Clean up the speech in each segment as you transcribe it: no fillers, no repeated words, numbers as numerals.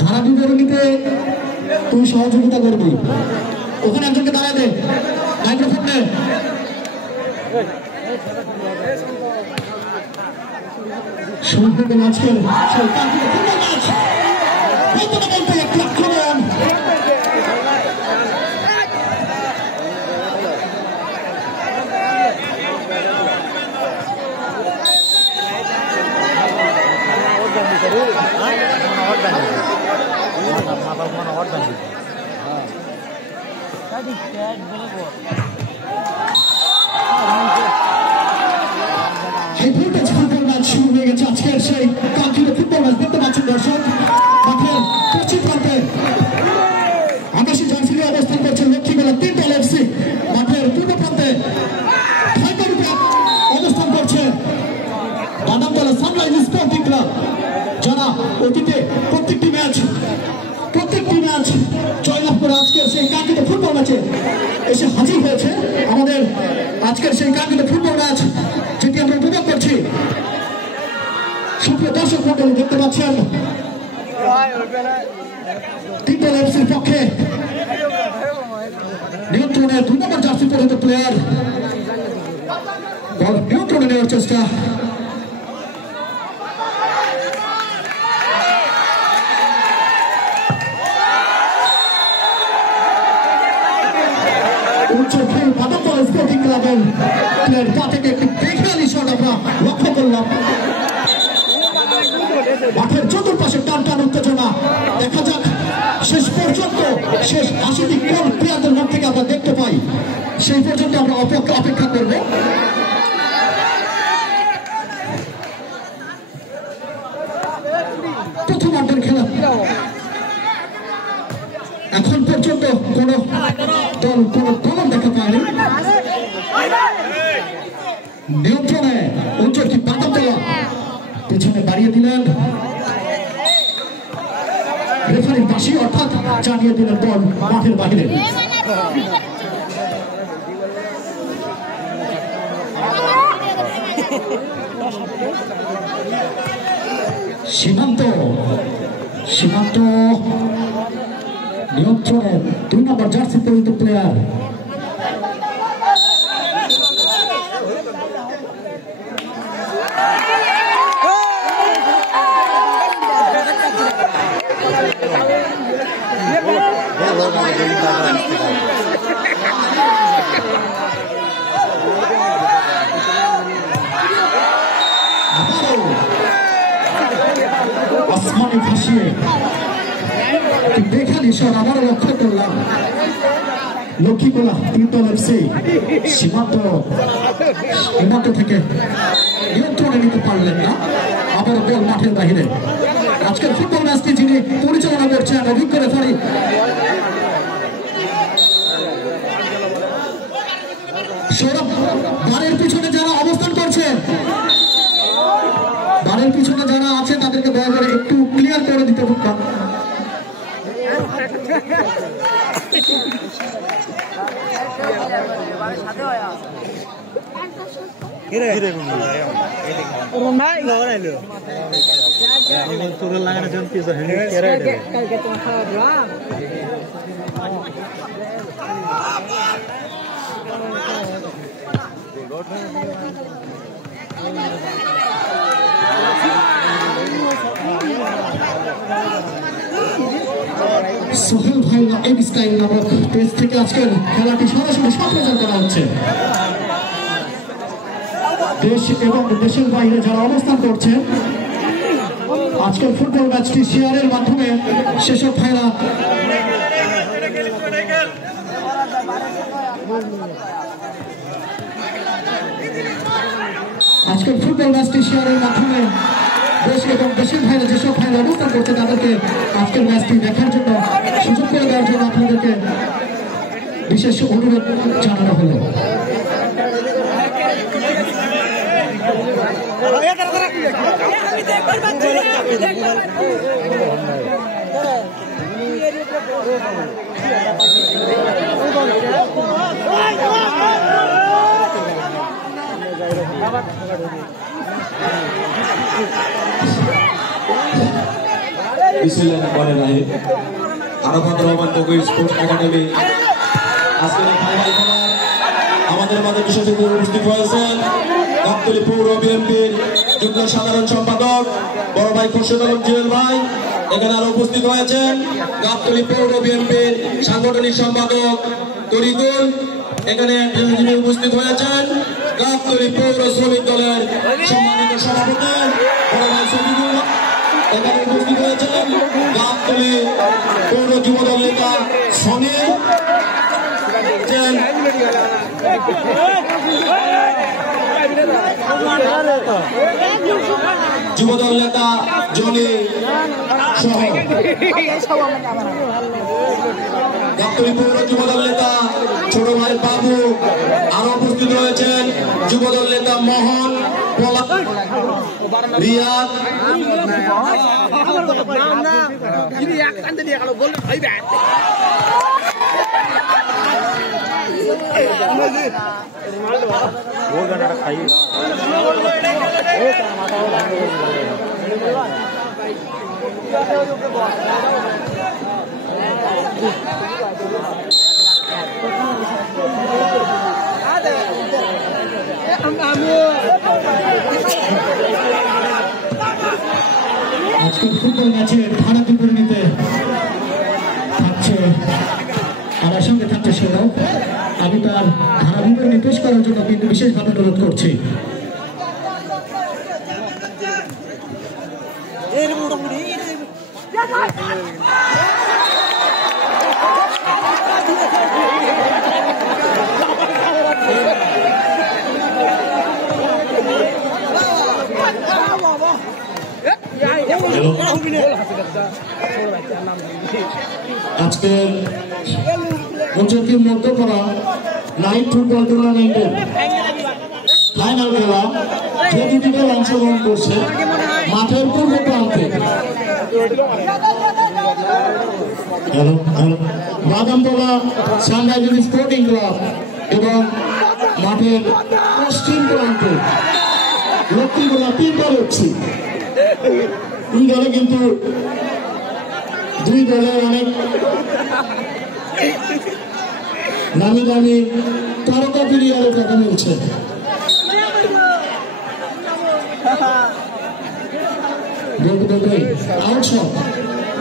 ধারা বিবরণীতে তুই সহযোগিতা করবি, ওখানে একজনকে দাঁড়ায় দে, মাইক্রোফোন নে। শুরু থেকে আজকের একটি আক্রমণ, শুরু হয়ে গেছে আজকের সেই কাঙ্ক্ষিত ফুটবল ম্যাচ। দেখতে পাচ্ছেন দর্শক, মাঠের পশ্চিম প্রান্তে আকাশী জার্সি নিয়ে অবস্থান করছে লক্ষ্মীগোলা তিনতলা এফসি, মাঠের পূর্ব প্রান্তে অবস্থান করছে বাদামতলা সানরাইজ স্পোর্টিং ক্লাব, যারা অতীতে প্রত্যেকটি ম্যাচ জয়লাভ করে আজকের সেই কাঙ্ক্ষিত ফুটবল ম্যাচে এসে হাজির হয়েছে। আমাদের আজকের সেই কাঙ্ক্ষিত ফুটবল ম্যাচ যেটি আমরা উপভোগ করছি, সুপ্রিয় দর্শক মন্ডলী দেখতে পাচ্ছেন তিনতলা এফসির পক্ষে নিয়ন্ত্রণে 2 নম্বর জার্সি পরিহিত প্লেয়ার বল নিয়ন্ত্রণে নেওয়ার চেষ্টা, বাদামতলা স্পোর্টিং ক্লাবের প্লেয়ার পা থেকে একটি বেখেয়ালি শট আমরা লক্ষ্য করলাম। মাঠের চতুর্পাশে টান টান উত্তেজনা, দেখা যাক শেষ পর্যন্ত শেষ 80টি কোন প্লেয়ারদের মধ্যে থেকে আমরা দেখতে পাই, সেই পর্যন্ত আমরা অপেক্ষা করব। প্রথমার্ধের খেলা এখন পর্যন্ত কোন দল কোন কলম দেখা পায়নি। নিয়ন্ত্রণে অঞ্চলটি বাদামতলা পেছনে দাঁড়িয়ে দিলেন রেফারির পাশে, অর্থাৎ জানিয়ে দিলেন বল মাঠের বাহিরে। সীমান্ত নিয়ন্ত্রণে 2 নম্বর জার্সি পরিহিত প্লেয়ার, আসমানে ভাসিয়ে বেখালি শট আবারও লক্ষ্য করলাম লক্ষ্মীগোলা তিনতলা এফসি। সীমান্ত থেকে নিয়ন্ত্রণে নিতে পারলেন না, আবার বল মাঠের বাহিরে। আজকের ফুটবল ম্যাচটি যিনি পরিচালনা করছেন অভিজ্ঞ রেফারি সৌরভ। বারের পিছনে যারা অবস্থান করছে, বারের পিছনে যারা আছে তাদেরকে দয়া করে একটু ক্লিয়ার করে দিতে পারতাম। সোহেল ভাই এবিস্টাইন নামক পেজ থেকে আজকের খেলাটি সরাসরি সম্প্রচার করা হচ্ছে। দেশ এবং দেশের বাইরে যারা অবস্থান করছেন আজকের ফুটবল ম্যাচটি শেয়ারের মাধ্যমে সেসব ভাইরা আজকের ফুটবল ম্যাচটি শেয়ারের মাধ্যমে দেশ এবং দেশের বাইরে যেসব ভাইরা অবস্থান করছে তাদেরকে আজকের ম্যাচটি দেখার জন্য সুযোগ করে দেওয়ার জন্য আপনাদেরকে বিশেষ অনুরোধ জানানো হলো। বিসমিল্লাহির রহমানির রহিম। আরাফাত রহমান নগরী স্পোর্টস একাডেমি আজকের ফাইনাল খেলা আমাদের মাঝে বিশেষ অতিথি উপস্থিত হয়েছেন গাবতলী পৌর বিএনপির যুগ্ম সাধারণ সম্পাদক বড় ভাই খুরশেদ আলম জুয়েল ভাই। এখানে আরো উপস্থিত হয়েছেন গাবতলী পৌর বিএনপির সাংগঠনিক সম্পাদক তরিকুল। এখানে উপস্থিত হয়েছেন গাবতলী পৌর শ্রমিক দলের সম্মানিত সভাপতি বড় ভাই শফিকুল। এখানে উপস্থিত হয়েছেন গাবতলী পৌর যুবদল নেতা সনি, যুবদল নেতা জনি সহ গাবতলী পৌর যুবদল নেতা ছোট ভাই বাবু। আরো উপস্থিত রয়েছেন যুবদল নেতা মোহন, রিয়াদ, আজকের ফুটবল ম্যাচের ধারা বিবরণীতে থাকছে আমার সঙ্গে থাকছে সেরাও। আমি তার ধারা বিবরণী পেশ করার জন্য কিন্তু বিশেষভাবে অনুরোধ করছি। আজকের মুচুকির মধ্যে করা নাইট ফুটবল টুর্নামেন্টের ফাইনাল খেলা যে দুটি দল অংশগ্রহণ করছে মাঠের পূর্ব প্রান্তে বাদামতলা সানরাইজার স্পোর্টিং ক্লাব এবং মাঠের পশ্চিম প্রান্তে লক্ষ্মীগোলা 3 দল হচ্ছে। দুই দলে কিন্তু দুই দলের অনেক নামি দামি তারকা প্লেয়ারের দেখা মিলছে।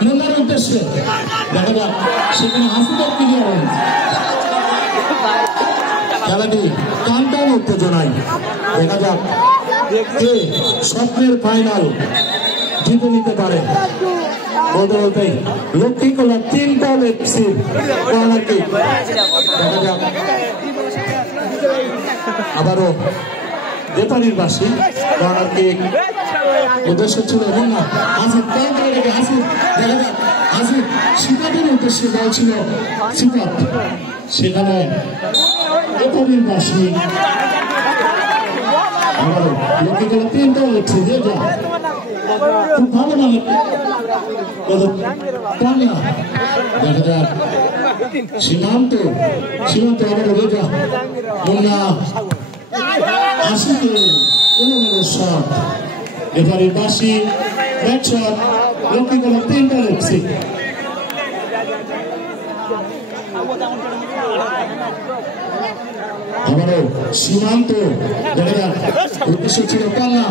মুন্নার উদ্দেশ্যে দেখা যাক সেখানে হাসিদার প্লেয়ার খেলাটি টানটান উত্তেজনায় দেখা যাক কে স্বপ্নের ফাইনাল জিতে নিতে পারে। বলতে বলতে লক্ষ্মীগোলা 3 দল এফসি কর্নার কিক দেখা যাক। আবারও বেতারির বাসী কর্নার কিক উদ্দেশ্য ছিল না আসিফ কাউন্টার রেখে আসিফ দেখা যাক আসিফ সিপাতের উদ্দেশ্যে বল ছিল সিপাত, সেখানে বেতারির বাসী আবারও লক্ষ্মীগোলা 3 দল এফসি খুব ভালো লাগে দেখা যাক সীমান্ত আবার রেজা মুন্না আশিকের শট এবারে বাসি ব্যাট শট লক্ষ্মীগোলা 3 দল এফসি। আবারও সীমান্ত দেখা যাক উদ্দেশ্য ছিল পাল্লা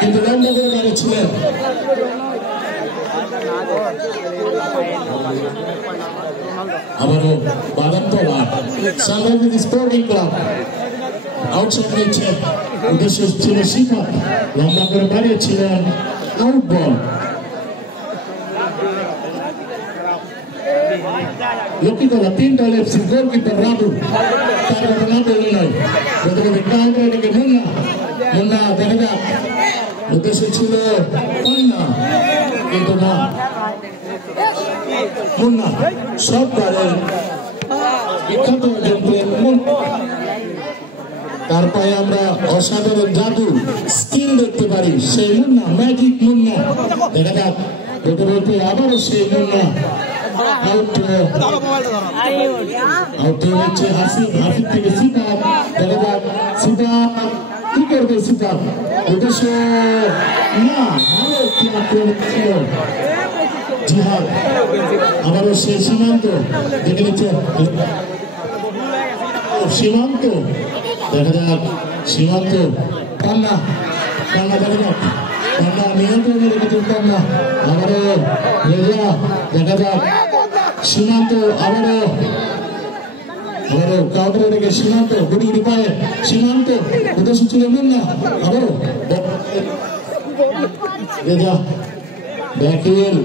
কিন্তু লম্বা করে দাঁড়িয়েছিলেন। আবারও Badamtala sunriser sporting club outside নিচ্ছে উদ্দেশ্য ছিল শিখা লম্বা করে দাঁড়িয়েছিলেন আউট বল। লক্ষ্মীগোলা 3 দল এফসি গোলকিপার রাবু তার রাবু নয় মুন্না দেখা যাক উদ্দেশ্য ছিল পান্না কিন্তু না মুন্না সব দলের বিখ্যাত তার পায়ে আমরা অসাধারণ জাদু স্কিল দেখতে পারি। সেই মুন্না ম্যাজিক মুন্না দেখা যাক বলতে বলতে আবারও সেই মুন্না আউট হচ্ছে হাসিফ থেকে সিপাত দেখা যাক সিপাত কি করবে সিপাত উদ্দেশ্য না ভালো একটি আক্রমণ ছিল জিহাদ আবারও সে সীমান্ত দেখে নিচ্ছে সীমান্ত দেখা যাক সীমান্ত পান্না পান্না দেখা যাক পান্না নিয়ন্ত্রণে রেখেছেন পান্না আবারও রেজা দেখা যাক সীমান্ত আবারও কাউকে রেখে সীমান্ত গুটি গুটি পায়ে সীমান্ত উদ্দেশ্য ছিল না আবারও রেজা ব্যাকিল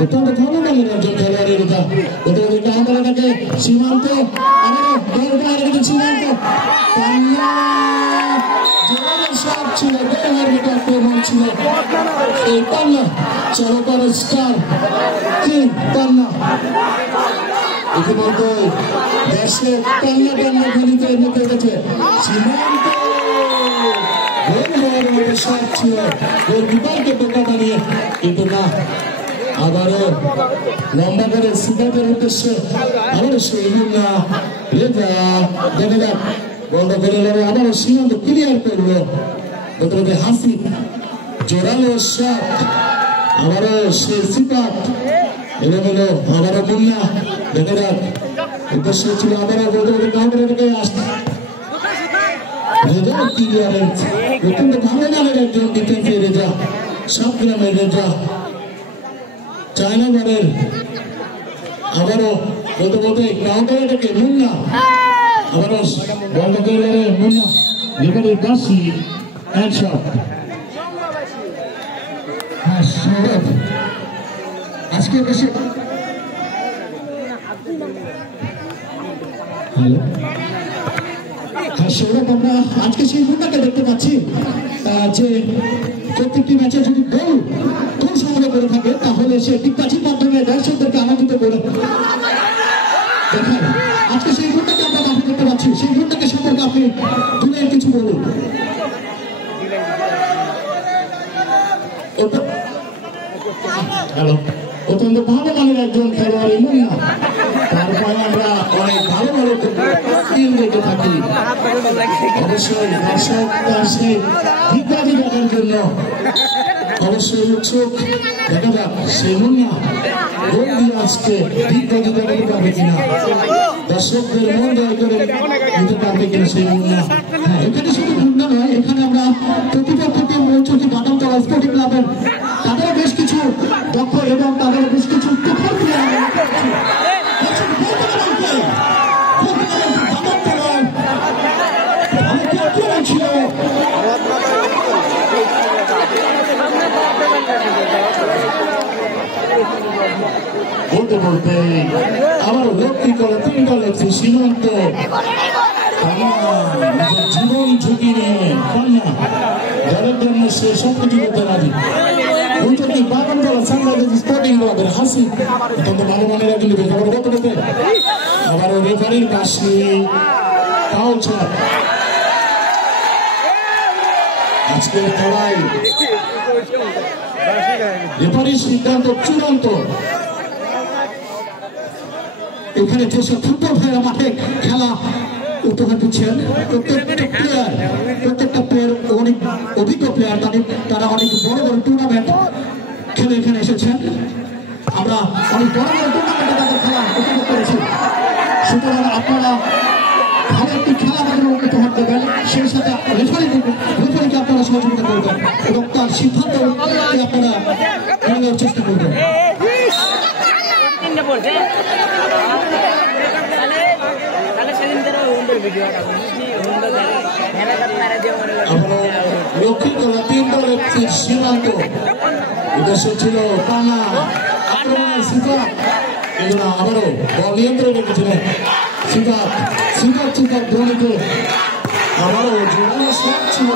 অত্যন্ত ক্ষমতাবান একজন খেলোয়াড়ের এটা ওদের কাউন্টারটাকে সীমান্ত আবারও দরকার রেখেছে সীমান্ত পান্না জীবনের সব ছিল দেহের ভিতর প্রমাণ ছিল এই পান্না চালকার স্টার কিং পান্না ইতিমধ্যে দর্শক পান্না পান্না খেলিতে মেতে গেছে সীমান্ত সব ছিল ওর বিপারকে বোকা বানিয়ে কিন্তু না আবারও লম্বা করে সিদ্ধান্তের উদ্দেশ্যে আবারও সেই না রেজা দেখা যাক বন্ধ করে আবারও সীমান্ত ক্লিয়ার করলো প্রথমে হাসি জোরালো শট আবারও সে সিপাত এলোমেলো আবারও মুন্না দেখা যাক উদ্দেশ্য ছিল আবারও বন্ধু কাউন্টারের দিকে আসতে রেজা ক্লিয়ারেন্স অত্যন্ত ভালো জানেন একজন ডিফেন্সে রেজা সব গ্রামের রেজা চায়না বারের আবারও বলতে বলতে কাউন্টারটাকে মুন্না আবারও বন্ধ করে মুন্না রেফারির বাসি হ্যান্ড শট সৌরভ আজকে বেশি হ্যালো সৌরভ আমরা আজকে সেই মুন্নাকে দেখতে পাচ্ছি যে প্রত্যেকটি ম্যাচে যদি গোল সংগ্রহ করে থাকে তাহলে সে টিকটাচির মাধ্যমে দর্শকদেরকে আনন্দিত করে দেখেন আজকে সেই মুন্নাকে আমরা মাঠে দেখতে পাচ্ছি সেই মুন্নাকে সম্পর্কে আপনি দূরে কিছু বলুন হ্যালো অত্যন্ত ভালো মানের একজন খেলোয়াড় মুন্না তারপরে আমরা অনেক ভালো ভালো টিম দেখে থাকি অবশ্যই দর্শক তার সেই দিকবাজি দেখার জন্য অবশ্যই উৎসুক দেখা যাক সেই মুন্না গোল দিয়ে আজকে দিকবাজি দেখাতে পারবে কিনা দর্শকদের মন জয় করে নিতে পারবে কিনা সেই মুন্না হ্যাঁ এখানে শুধু মুন্না নয় এখানে আমরা প্রতিপক্ষ টিম মৌচুকি বাদামতলা স্পোর্টিং ক্লাবের তাদেরও বেশ কিছু দক্ষ এবং তাদের বেশ কিছু তুফান ছিল বলতে বলতে আবার লক্ষ্মী করে 3 দল একটি সীমান্ত জীবন ঝুঁকি নিয়ে কন্যা দলের জন্য সে সবকিছু করতে রাজি বাগানতলা সাংবাদিক স্পোর্টিং ক্লাবের হাসি অত্যন্ত ভালো মানের একজন বলতে বলতে আবার রেফারির কাছে ফাউল শট আজকের খেলায় রেফারির সিদ্ধান্ত চূড়ান্ত এখানে যেসব ফুটবল ভাইরা মাঠে খেলা উপহার দিচ্ছেন প্রত্যেকটা প্লেয়ার অনেক অভিজ্ঞ প্লেয়ার তারা অনেক বড় বড় টুর্নামেন্ট খেলে এখানে এসেছেন আমরা অনেক বড় বড় টুর্নামেন্টে তাদের খেলা উপভোগ করেছি সুতরাং আপনারা ভালো একটি খেলা আমাদের উপহার দেবেন সেই সাথে রেফারিকে আপনারা সহযোগিতা করবেন এবং তার সিদ্ধান্ত আপনারা নেওয়ার চেষ্টা করবেন লক্ষ্মীতলা 3 দল একটি সীমান্ত উদ্দেশ্য ছিল টানা আক্রমণের শিকার এগুলো আবারও বল নিয়ন্ত্রণ রেখেছিলেন শিকার ধোনিতে আবারও জোরালো শট ছিল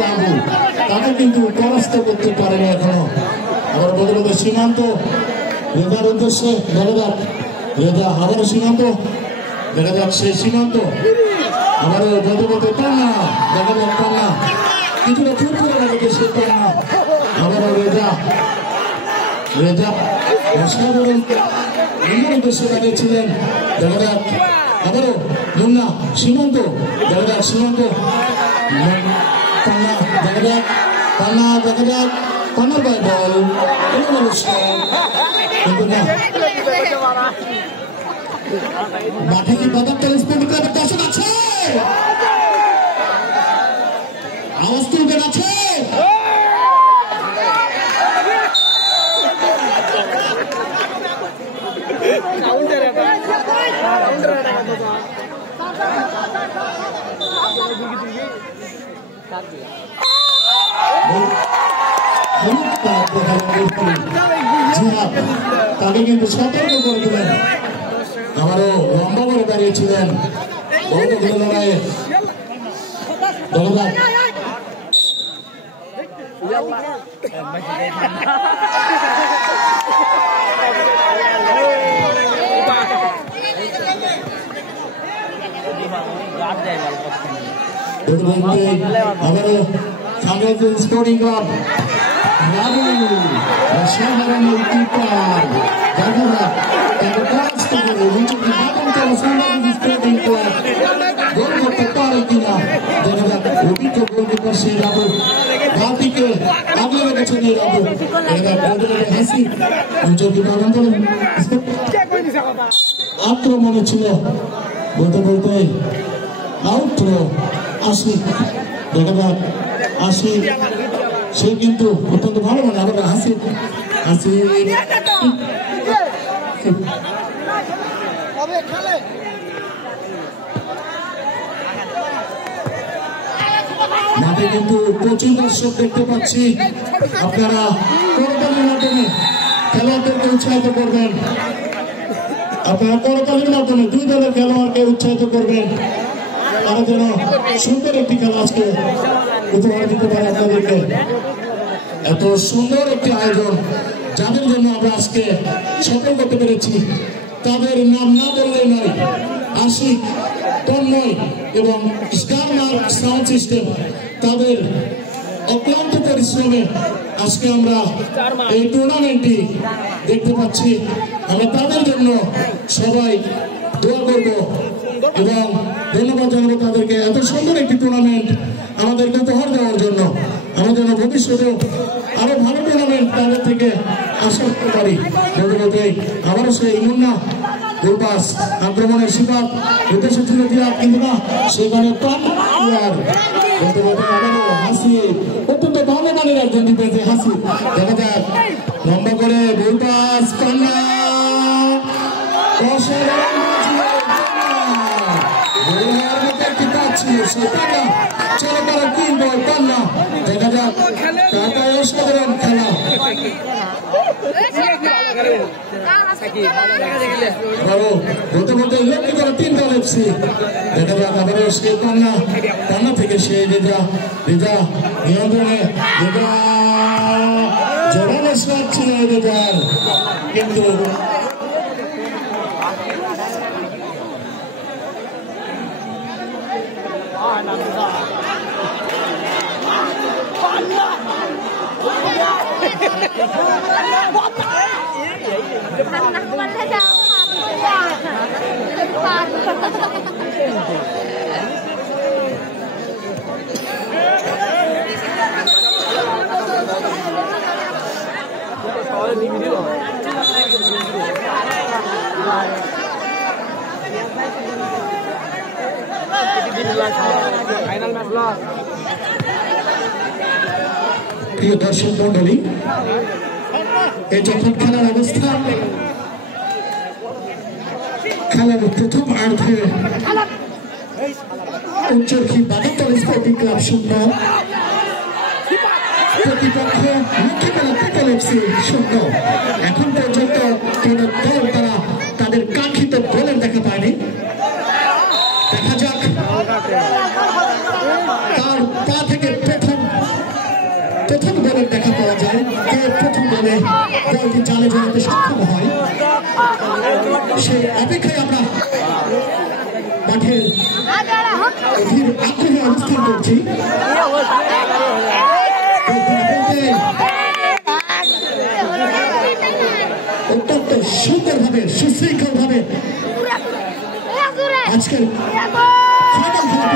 বাবু তাকে কিন্তু পরাস্ত করতে পারেনি এখনো আবার বলতে বলতে সীমান্ত রেজার উদ্দেশ্যে দেখা যাক রেজা আবারও সীমান্ত দেখা যাক সেই সীমান্ত আবারও বলতে বলতে টানা দেখা যাক টানা কিছুটা চুপ করে রেখেছে সে টানা আবারও রেজা অসাধারণ উদ্দেশ্যে দাঁড়িয়েছিলেন দেখা যাক আবারও মুন্না সীমান্ত দেখা যাক সীমান্ত টানা দেখা যাক টানা দেখা যাক কর্নার বাই বল মাঠে কি পদার্থের স্পোর্টিং ক্লাবের দর্শক আছে? আওয়াজ তুলবেন আছে? তাকে কিন্তু সতর্ক করে দিলেন। আমারও লম্বা করে দাঁড়িয়েছিলেন বহুগুলো লড়াইয়ে। ধন্যবাদ। আমারও সাংবাদিক স্পোর্টিং ক্লাব অসাধারণ কিপার জাদুরা তাকে কাজ করে স্পোর্টিং ক্লাব গোল করতে পারে কিনা দেখা যাক। অভিজ্ঞ গোলকিপার সেই রাবু বালতিকে আগলে রেখেছে নিয়ে রাবু হাসি যদি আক্রমণে ছিল বলতে বলতে আউট আসি দেখা যাক। আসি সে কিন্তু অত্যন্ত ভালো মানে আবার হাসি হাসি মাঠে কিন্তু প্রচুর দর্শক দেখতে পাচ্ছি। আপনারা করতালির মাধ্যমে খেলোয়াড়দেরকে উৎসাহিত করবেন। আপনারা করতালির মাধ্যমে দুই দলের খেলোয়াড়কে উৎসাহিত করবেন। তারা যেন সুন্দর একটি খেলা আজকে উপহার দিতে পারে আপনাদেরকে। এত সুন্দর একটি আয়োজন যাদের জন্য আমরা আজকে সফল করতে পেরেছি তাদের নাম না বললেই নয়। আশিক, তন্ময় এবং স্টারমার্ক সাউন্ড সিস্টেম তাদের অক্লান্ত পরিশ্রমে আজকে আমরা এই টুর্নামেন্টটি দেখতে পাচ্ছি। আমরা তাদের জন্য সবাই দোয়া করব এবং ধন্যবাদ জানাবো তাদেরকে এত সুন্দর একটি টুর্নামেন্ট আমাদেরকে উপহার দেওয়ার জন্য। আমরা যেন ভবিষ্যতেও আরো ভালো টুর্নামেন্ট তাদের থেকে আশা করতে পারি। বলতে আবারও সেই মুন্না গোলপাস আক্রমণের শিকার উদ্দেশ্য ছিল জিয়াদ, কিন্তু না সেখানে বলতে বলতে আবারও হাসি অত্যন্ত ভালো মানের একজন ডিফেন্সে হাসি দেখা যাক। লম্বা করে গোলপাস কন্যা চলো তারা তিন বল কন্যা দেখা যাক। টাকা অসাধারণ খেলা বলতে বলতে লক্ষ্য করে তিন দল এফসি দেখা যাক। আবারও সে কন্যা কন্যা থেকে সে রেজা রেজা নিয়ন্ত্রণে রেজা জোরালো শট ছিল রেজার, কিন্তু প্রিয় দর্শক মন্ডলী, এই যখন খেলার অবস্থা খেলার প্রথম আর্ধে উচ্চরখী বাগাতল স্পোর্টিং ক্লাব 0, প্রতিপক্ষ লক্ষ্মীপাড়া পিপল এফসি 0। এখন পর্যন্ত কোন দল তারা তাদের কাঙ্ক্ষিত গোলের দেখা পায়নি। দেখা যাক তার পা থেকে প্রথম গোলের দেখা পাওয়া যায়, কে প্রথম গোলে দলটি জালে জড়াতে সক্ষম হয় সেই অপেক্ষায় আমরা মাঠের অধীর আগ্রহে অবস্থান করছি। অত্যন্ত সুন্দরভাবে সুশৃঙ্খল ভাবে আজকের ফাইনাল খেলা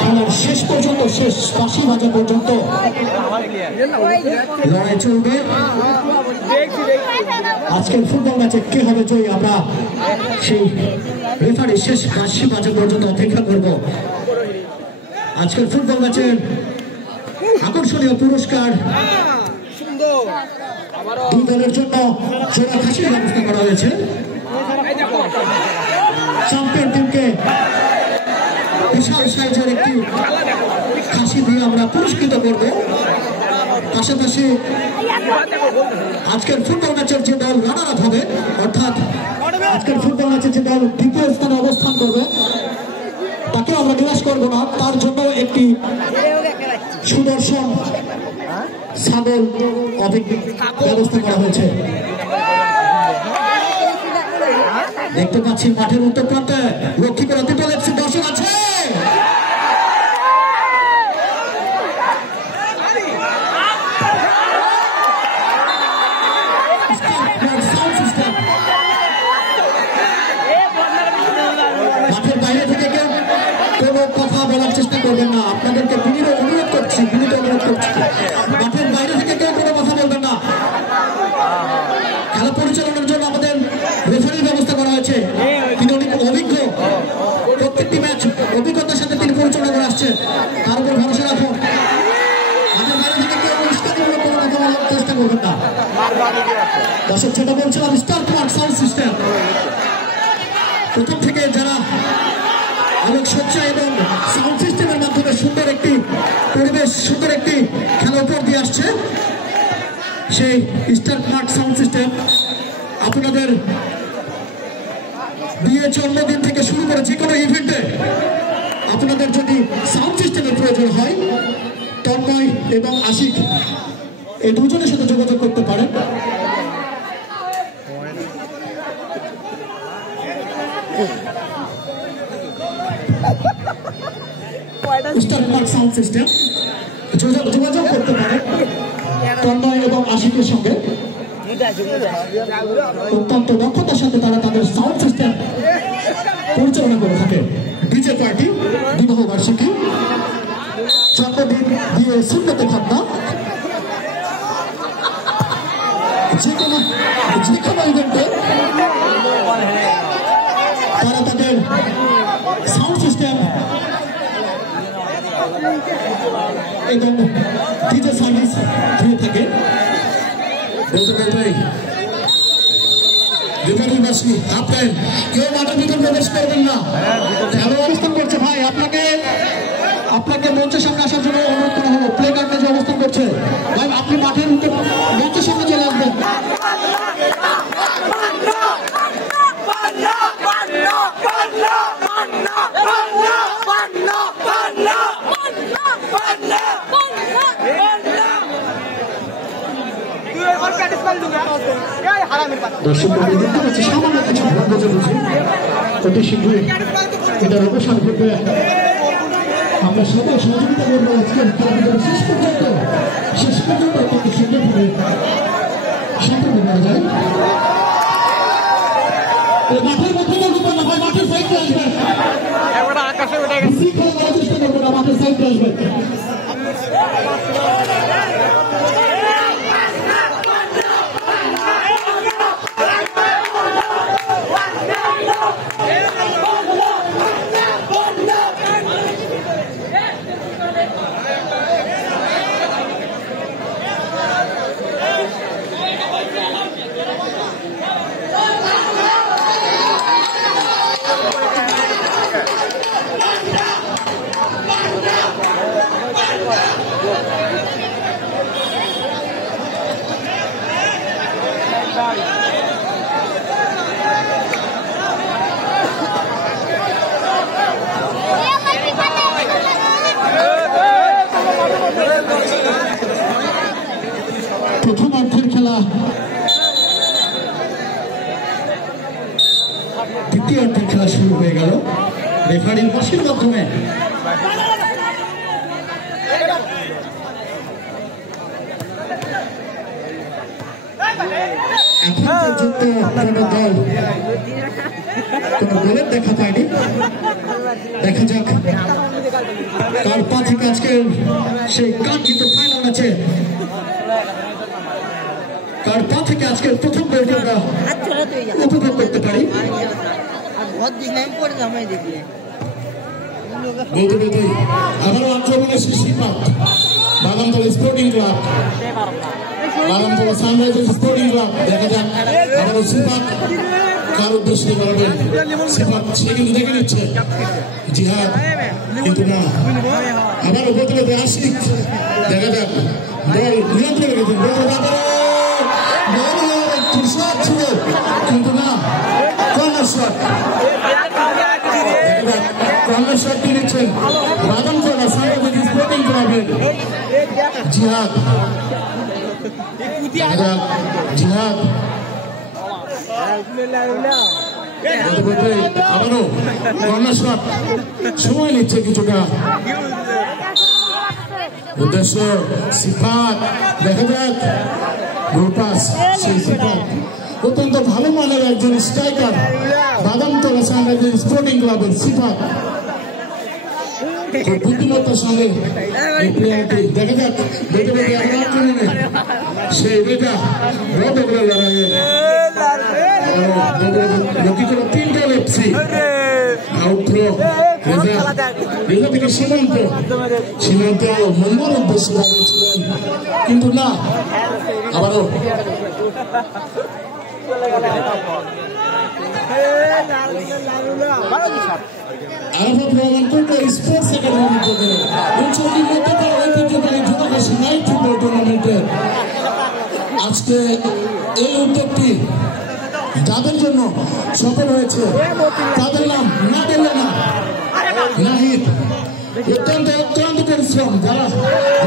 খেলার শেষ পর্যন্ত, শেষ বাঁশি বাজা পর্যন্ত লড়াই চলবে। আজকের ফুটবল ম্যাচে কে হবে জয়ী, আমরা সেই রেফারির শেষ বাঁশি বাজা পর্যন্ত অপেক্ষা করব। আজকের ফুটবল ম্যাচের আকর্ষণীয় পুরস্কার দুই দলের জন্য জোড়া খাসির ব্যবস্থা করা হয়েছে। চ্যাম্পিয়ন টিমকে বিশাল সাইজের একটি খাসি দিয়ে আমরা পুরস্কৃত করব। পাশাপাশি আজকের ফুটবল ম্যাচের যে দল রানার আপ হবে, অর্থাৎ আজকের ফুটবল ম্যাচের যে দল দ্বিতীয় স্থানে অবস্থান করবে, তাকে আমরা নিরাশ করব না। তার জন্য একটি সুদর্শন ছাগল ব্যবস্থা করা হয়েছে। দেখতে পাচ্ছি মাঠের উত্তর প্রান্তে লক্ষ্মীপুর ত্রিপল এফসি দর্শক আছে। মাঠের বাইরে থেকে কেউ কোনো কথা বলার চেষ্টা করবেন না, আপনাদেরকে বিনীত অনুরোধ করছি। মাঠের বাইরে থেকে কেউ কোনো কথা বলবেন না। খেলা পরিচালনার জন্য আমাদের রেফারির ব্যবস্থা করা হয়েছে। তিনি অনেক অভিজ্ঞ, প্রত্যেকটি ম্যাচ অভিজ্ঞতার সাথে তিনি পরিচালনা করে আসছে, তার উপর ভরসা রাখুন। মাঠের বাইরে থেকে কেউ অনুষ্ঠানমূলক কোনো কথা বলার চেষ্টা করবেন না। দর্শক, যেটা বলছিলাম, স্টার স্মার্ট সাউন্ড সিস্টেম প্রথম থেকে যারা আলোকসজ্জা এবং সাউন্ড সিস্টেমের মাধ্যমে সুন্দর একটি পরিবেশ, সুন্দর একটি খেলা উপহার দিয়ে আসছে, সেই স্টার স্মার্ট সাউন্ড সিস্টেম আপনাদের বিয়ে, জন্মদিন থেকে শুরু করে যে কোনো ইভেন্টে আপনাদের যদি সাউন্ড সিস্টেমের প্রয়োজন হয়, তন্ময় এবং আশিক এই দুজনের সাথে যোগাযোগ করতে পারেন। স্টার স্মার্ট সাউন্ড সিস্টেম যোগাযোগ করতে পারেন তন্ময় এবং আশিকের সঙ্গে। অত্যন্ত দক্ষতার সাথে তারা তাদের সাউন্ড সিস্টেম পরিচালনা করে থাকে। ডিজে পার্টি, বিবাহ বার্ষিকী, জন্মদিন দিয়ে সুন্নতে খাতনা, যে কোনো ইভেন্টে তারা তাদের সাউন্ড সিস্টেম এবং ডিজে সার্ভিস দিয়ে থাকে। আপনার কেউ মাঠের ভিতরে প্রবেশ করবেন না। ভালো অবস্থান করছে ভাই, আপনাকে মঞ্চের সামনে আসার জন্য অনুরোধ করা হলো। প্লে কার্ডে যে অবস্থান করছে ভাই, আপনি মাঠের মঞ্চের সামনে চলে আসবেন। দর্শক, দেখতে পাচ্ছি সামান্য কিছু ভুল বোঝাবুঝি, অতি শীঘ্রই এটার অবসান ঘটবে। আমরা সবাই সহযোগিতা করবো আজকের খেলাধুলার শেষ পর্যন্ত অত্যন্ত সুন্দরভাবে সম্পন্ন করা যায়। মাঠের মধ্যে বলবো না ভাই, মাঠের সাইডে আসবেন। শৃঙ্খলা করার চেষ্টা করবো না, মাঠের সাইডে আসবেন। প্রথমার্ধের খেলা দ্বিতীয়ার্ধের খেলা শুরু হয়ে গেল রেফারির বাঁশির মাধ্যমে। এখন পর্যন্ত কোনো দল কোনো গোলের দেখা পায়নি। দেখা যাক কার পা থেকে আজকে সেই কাঙ্ক্ষিত ফাইনাল ম্যাচে কার পা থেকে আজকের প্রথম গোলটি আমরা উপভোগ করতে পারি। বলতে বলতে আবারও আক্রমণের শিশিপাত Badamtala sporting club, Badamtala Sunrisers sporting club. দেখা যাক আবারও সিপাত কার উদ্দেশ্যে করবেন। সিপাত সে কিন্তু দেখে নিচ্ছে জিহাদ, কিন্তু না আবারও বলতে বলতে আশিক। দেখা যাক বল নিয়ন্ত্রণ রেখেছেন, শট ছিল কিন্তু না কর্নার শট। কর্নার শটটি নিচ্ছেন বাদামতলা সানরাইজার্স স্পোর্টিং ক্লাবের জিহাদ। জিহাদ আবারও কর্নার শট, সময় নিচ্ছে কিছুটা। উদ্দেশ্য সিফাত, দেখা যাক গোল পাস। সেই সিফাত অত্যন্ত ভালো মানের একজন স্ট্রাইকার বাদামতলা সানরাইজার্স স্পোর্টিং ক্লাবের সিফাত, খুব বুদ্ধিমত্তার সঙ্গে এই প্লেয়ারটি। দেখা যাক বেটে বেটে আক্রমণে সেই বেটা রবগুলো লড়াইয়ে লক্ষ্মীপুর 3 দল এফসি আউট্রো রেজা থেকে সীমান্ত মন্দির উদ্দেশ্যে দাঁড়িয়েছিলেন, কিন্তু না আবারও আরাফাত রহমান কোটার স্পোর্টস একাডেমির উদ্যোগে অঞ্চলটির মধ্যে ঐতিহ্যবাহী জুনাগাছি নাইট ফুটবল টুর্নামেন্টের আজকে এই উদ্যোগটি যাদের জন্য সফল হয়েছে তাদের নাম না বললে না। নাহিদ অত্যন্ত অত্যন্ত পরিশ্রম, যারা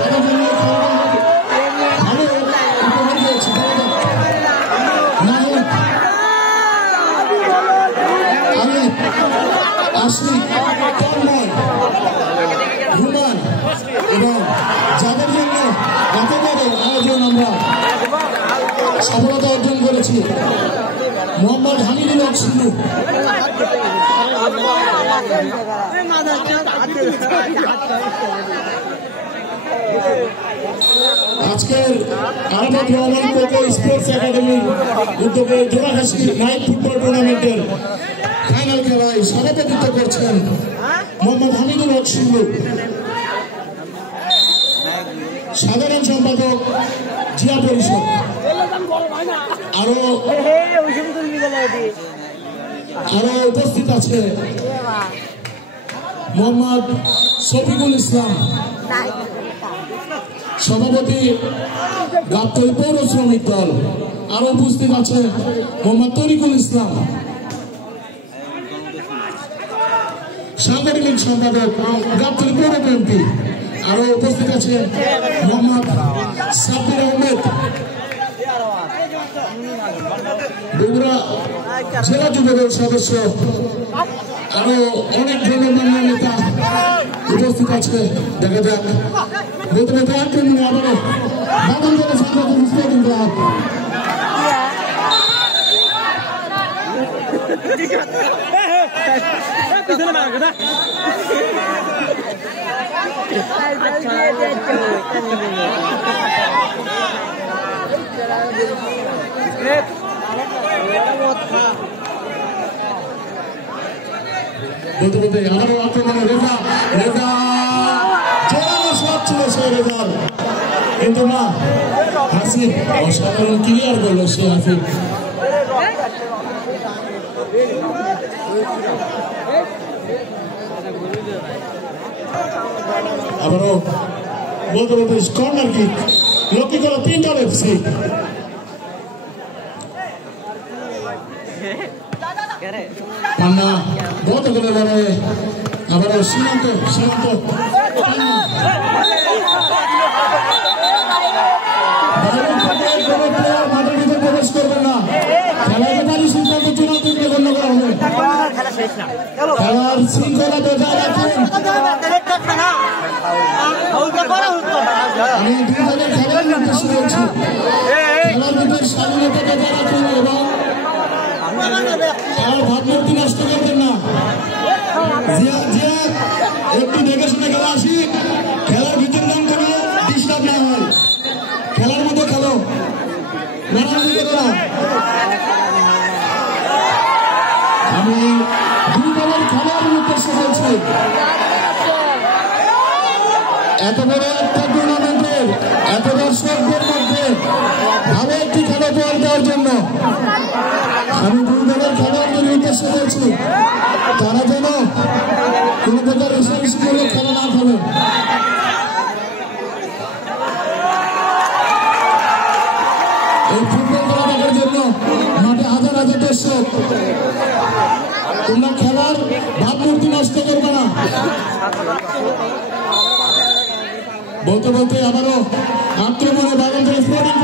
যাদের জন্য ভালো উপহার দিয়েছে। নাহিদ, আলিফ, আশিক, তন্ময়, রুমান এবং যাদের জন্য এত বড় আয়োজন আমরা সফলতা অর্জন করেছি, মোহাম্মদ হামিদুল হক সিন্ধু, আজকের আরাফাত রহমান কোটা স্পোর্টস একাডেমি উদ্যোগে জোড়াঘাসি নাইট ফুটবল টুর্নামেন্টের ফাইনাল খেলায় সভাপতিত্ব করছেন মোহাম্মদ হামিদুল হক সিন্ধু, সাধারণ সম্পাদক জিয়া পরিষদ। আরো উপস্থিত আছে মোহাম্মদ শফিকুল ইসলাম, সভাপতি গাবতলী পৌর শ্রমিক দল। আরো উপস্থিত আছে মোহাম্মদ তরিকুল ইসলাম, সাংগঠনিক সম্পাদক গাবতলী পৌর বিএনপি। আরো উপস্থিত আছে মোহাম্মদ সাব্বির আহমেদ, বগুড়া জেলা যুবদল সদস্য। আরো অনেক গণ্যমান্য নেতা উপস্থিত আছে। দেখা যাক বলতে বলতে আক্রমণে আবারও বাদামতলা সানরাইজার্স স্পোর্টিং ক্লাব। বলতে বলতে আবারও আক্রমণে রেজা, রেজা জোরালো শট ছিল সেই রেজার, কিন্তু না হাসিফ অসাধারণ ক্লিয়ার করলো সে হাসিফ। আবারও বলতে বলতে কর্নার কিক, লক্ষ্মীপুর 3 দল এফসি। পান্না বহুত করে লড়াইয়ে আবারও সীমান্ত মাঠের ভিতরে প্রবেশ করবেন না, খেলাকে পারি সিদ্ধান্ত চূড়ান্ত করে গণ্য করা হবে। খেলার শৃঙ্খলা বজায় রাখুন। আমি 2 দলের খেলার নির্দেশ দিয়েছি, খেলার ভিতরে স্বাধীনতা আমি দুই দলের খেলোয়াড়ের উদ্দেশ্যে বলছি, এত বড় একটা টুর্নামেন্টের এত দর্শকদের মধ্যে ভালো একটি খেলা জয় দেওয়ার জন্য আমি দুই দলের খেলোয়াড়দের উদ্দেশ্যে বলছি, তারা যেন কোনো প্রকার রেসারেসি করে খেলা না খেলে। এই ফুটবল খেলা দেখার জন্য মাঠে হাজার হাজার দর্শক, তোমরা খেলার ভাবমূর্তি নষ্ট করবে না। বলতে বলতে আবারও আক্রমণে বাগান থেকে স্পোর্টিং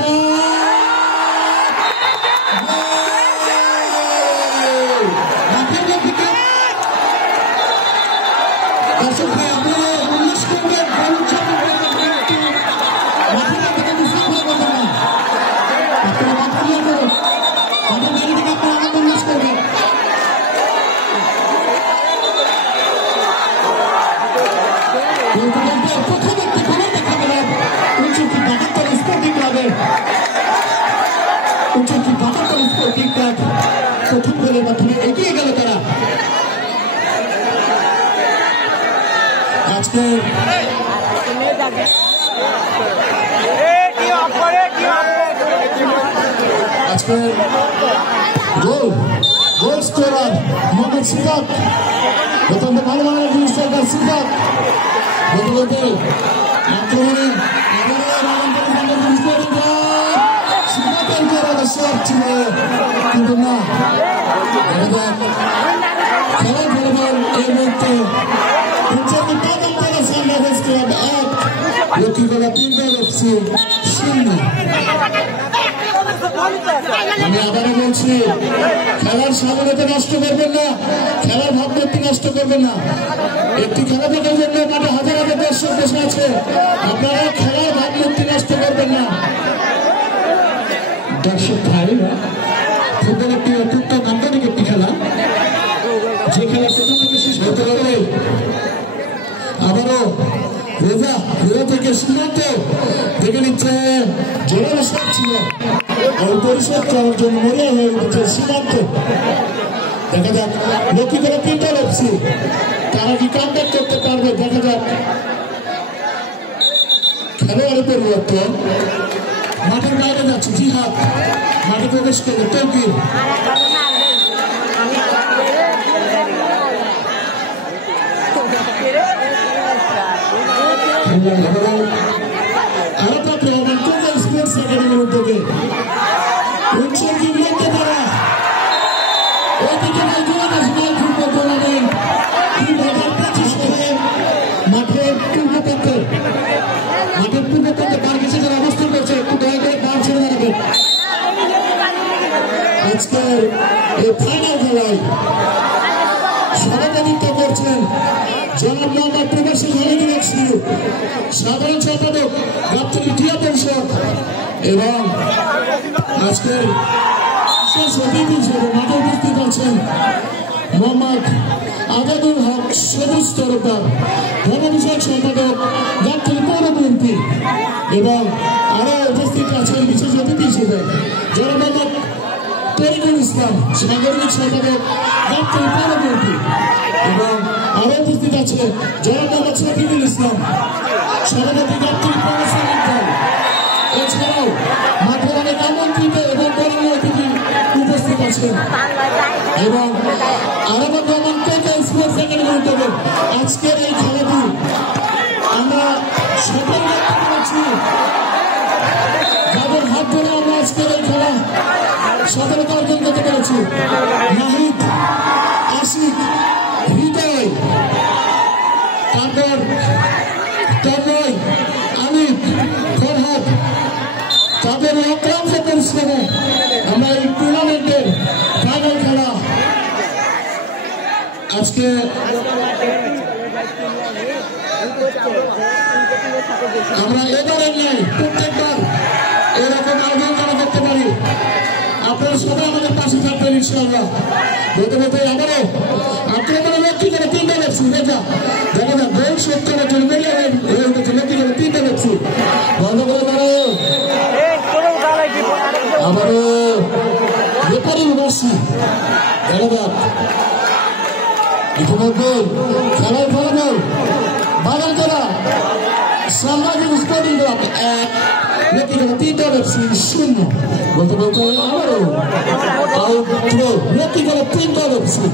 প্রথম গোলের মাধ্যমে এগিয়ে গেল তারা। আজকে গোল স্কোরার মোহাম্মদ সিফাত, অত্যন্ত ভালো মানের সিফাত বলতে আক্রমণে ছিল, কিন্তু না খেলার ফলাফল এই মুহূর্তে লক্ষ্মীগড়া 3 FC 0। আমি আবারও বলছি, খেলার স্বাধীনতা নষ্ট করবেন না, খেলার ভাবমূর্তি নষ্ট করবেন না। একটি খেলা দেখার জন্য মাঠে হাজার হাজার দর্শক বসে আছে, আপনারা খেলার ভাবমূর্তি নষ্ট করবেন না। দর্শক ভাই, ফুটবল একটি অত্যন্ত নান্দনিক একটি খেলা, যে খেলা প্রথম থেকে শেষ হতে পারে। আবারও রেজা থেকে সীমান্ত দেখে নিচ্ছে, জোরের শট ছিল ওই পরিশোধ করার জন্য মরিয়া হয়ে উঠেছে সীমান্ত। দেখা যাক লক্ষ্মীগড়া 3 FC তারা কি কামব্যাক করতে পারবে, দেখা যাক। খেলোয়াড়ের পরিবর্তন, মাঠের বাইরে যাচ্ছে জিহাদ, মাঠে প্রবেশ করবে তৌকির। আরাফাত রহমান কোথায় স্পোর্টস একাডেমির উদ্যোগে উৎসর্গী বলতে পারা ওইদিকে ন্যাশনাল ফুটবল টুর্নামেন্ট 2025 সালে মাঠের পূর্ব প্রান্তে পার ঘেঁষে অবস্থান করছে, একটু দয়া করে পার ছেড়ে দাঁড়াবেন। আজকের এই ফাইনাল খেলায় সভাপতিত্ব করছেন জনাব মোহাম্মদ প্রবাসী খালিদুল ইসলাম, সাধারণ সম্পাদক গাবতলী ক্রীড়া পরিষদ, এবং আজকের বিশেষ অতিথি হিসেবে মাঠে উপস্থিত আছেন মোহাম্মদ আজাদুল হক সবুজ তরফদার, ধর্মবিষয়ক সম্পাদক গাবতলী পৌর বিএনপি, এবং আরো উপস্থিত আছেন বিশেষ অতিথি হিসেবে জনাব মোহাম্মদ তরিকুল ইসলাম, সাংগঠনিক সম্পাদক গাবতলী পৌর বিএনপি, এবং আরো উপস্থিত আছে জনাব মোহাম্মদ শফিকুল ইসলাম, সভাপতি গাবতলী পৌর শ্রমিক দল। এছাড়াও মাঠে অনেক আমন্ত্রিত এবং বরেণ্য অতিথি উপস্থিত আছেন, এবং আরাফাত রহমান কোথায় স্পোর্টস একাডেমির উদ্যোগে আজকের এই খেলাটি আমরা সফল করতে পেরেছি। যাদের হাত ধরে আমরা আজকের এই খেলা সফলতা অর্জন করতে পেরেছি। নাহিদ, আশিক, হৃদয়, তারপর তন্ময়, আলিফ, ফরহাদ, তাদের অক্লান্ত পরিশ্রমে আমরা এই টুর্নামেন্টের ফাইনাল খেলা আজকে আমরা এবারের নাই প্রত্যেকবার এরকম আয়োজন করা করতে পারি। আপনারা সবাই আমাদের পাশে থাকবেন ইনশাআল্লাহ। বলতে বলতে আবারও আক্রমণের লক্ষ্য করে 3 FC দেখা যাক গোল শোধ করার জন্য হয়ে উঠেছে লক্ষ্য করে 3 FC বন্ধ করে দাঁড়াও। আমারও বেকারি বসি দেখা যাক ইতিমধ্যে খেলায় ফলাফল বাগান করা সাংবাদিক স্পোর্টিং ক্লাব 1 ব্যক্তিগত 3 দল এফসি 0 বলতে বলতে আবারও আউট থ্রো ব্যক্তিগত 3 দল এফসি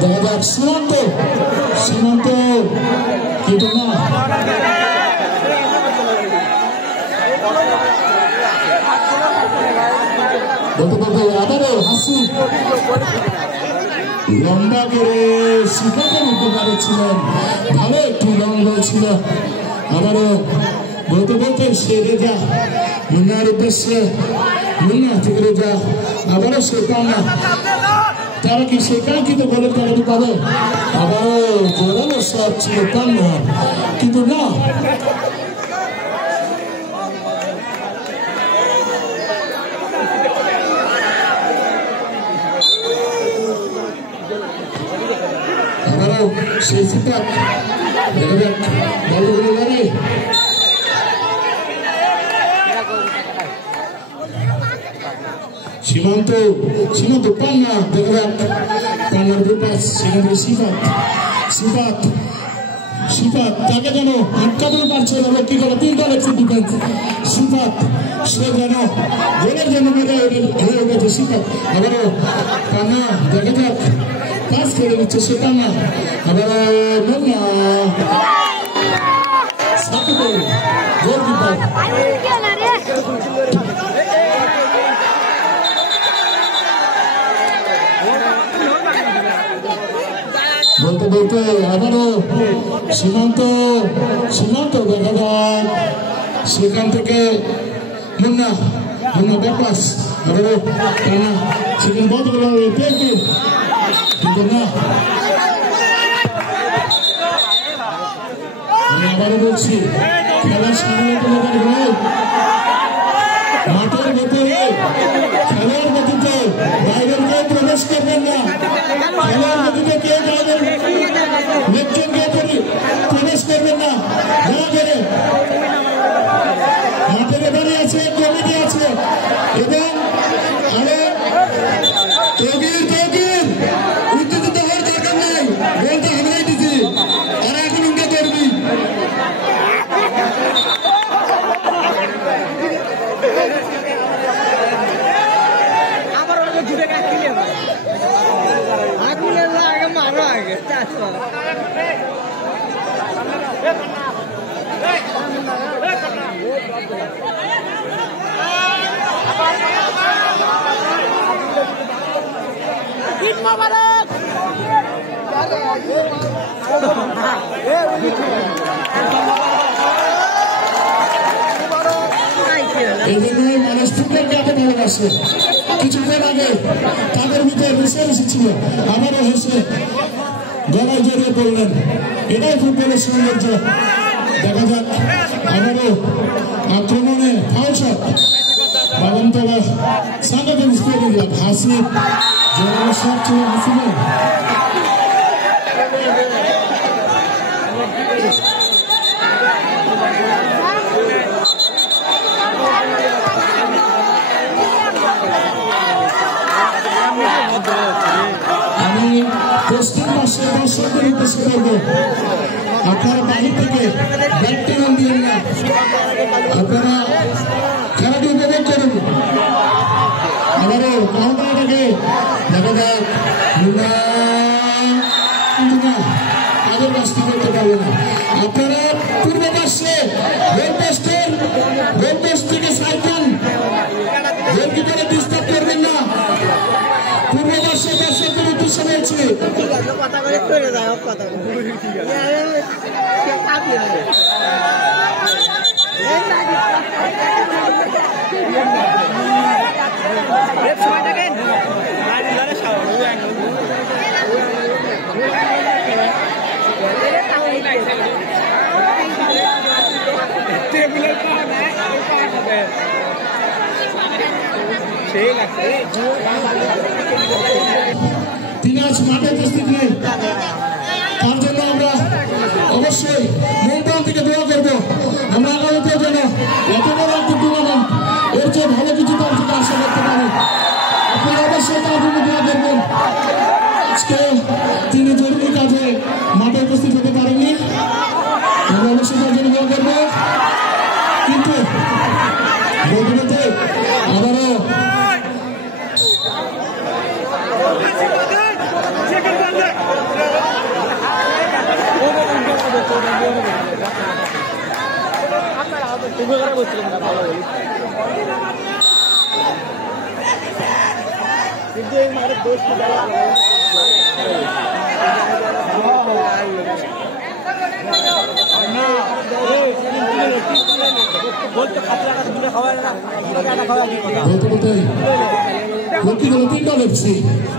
দেখা যাক সীমান্ত কিন্তু না বলতে বলতে আবারও হাসি লম্বা করে শিকারের উপকারে ছিলেন ভালো একটু লম্বা ছিল আবারও বলতে বলতে সে রেজা মুন্নার উদ্দেশ্যে মুন্না থেকে রেজা আবারও সে পানা তারা কি সে কাঙ্ক্ষিত বলে তারা পাবে আবারও জোরালো সব ছিল পান্না কিন্তু না সেই সিপাত দেখা যাক বলগুলো লড়াই সীমান্ত পান্না দেখা যাক পান্নার দুপাস সেখানে সিফাত তাকে যেন আটকাতে পারছে না কি করে 3 দল একটু ডিফেন্স সিফাত সে যেন গোলের জন্য হয়ে গেছে সিফাত আবারও পান্না দেখা যাক পাস করে দিচ্ছে সে পান্না আবার মুন্না গোলকিপার বলতে বলতে আবারও সীমান্ত দেখা যাক সেখান থেকে মুন্না ব্যাপাস আবারও টানা সেখানে বলতে গেল কিন্তু না আমি আবারও বলছি খেলার সামনে মাঠের ভেতরে খেলার গতিতে বাইরের কেউ প্রবেশ করবেন না খেলার গতিতে কেউ বাইরের লোকজনকে প্রবেশ করবেন না দয়া করে মাঠের দাঁড়িয়ে আছে কমিটি আছে এবং উত্তেজিত হওয়ার দরকার নাই বলতে আমরাই দিচ্ছি আর এখন উনকে করবি এই জন্য মানুষ ফুটবলকে এত ভালোবাসে কিছুক্ষণ আগে তাদের ভিতরে মিশে ছিল আবারও হেসে গলায় জড়িয়ে পড়লেন এটাই ফুটবলের সৌন্দর্য দেখা যাক আবারও আক্রমণে ফাউল শট বাগানতলা সাংগঠনিক স্পোর্টিং ক্লাব হাসি জোরালো শট ছিল হাসিনের আমি পশ্চিম পাশে দর্শকদের উদ্দেশ্যে করবো আপনারা বাহির থেকে ব্যাটটি নাম দিলেন না আপনারা খেলাটি উপভোগ করুন আবারও মহামারাটাকে দেখা যাক কিন্তু না আগের কাজটি করতে পারবে না আপনারা পূর্ব পাশে গোল পোস্ট থেকে সাইকেল গোলকিপারে ডিস্টার্ব করবেন না পূর্ব পাশে দর্শকদের উদ্দেশ্যে বলছি তিনি আজ মাঠে উপস্থিত নেই তার জন্য আমরা অবশ্যই মন প্রাণ থেকে দোয়া করবো আমরা আগামীতে যেন এত বড় একটি টুর্নামেন্ট এর চেয়ে ভালো কিছু তার থেকে আশা করতে পারি আপনারা অবশ্যই তার জন্য দোয়া করবেন। আজকে তিনি জরুরি কাজে মাঠে উপস্থিত হতে পারেননি, আমরা অবশ্যই তার জন্য দোয়া করবো। কিন্তু বলতে বলতে আবারও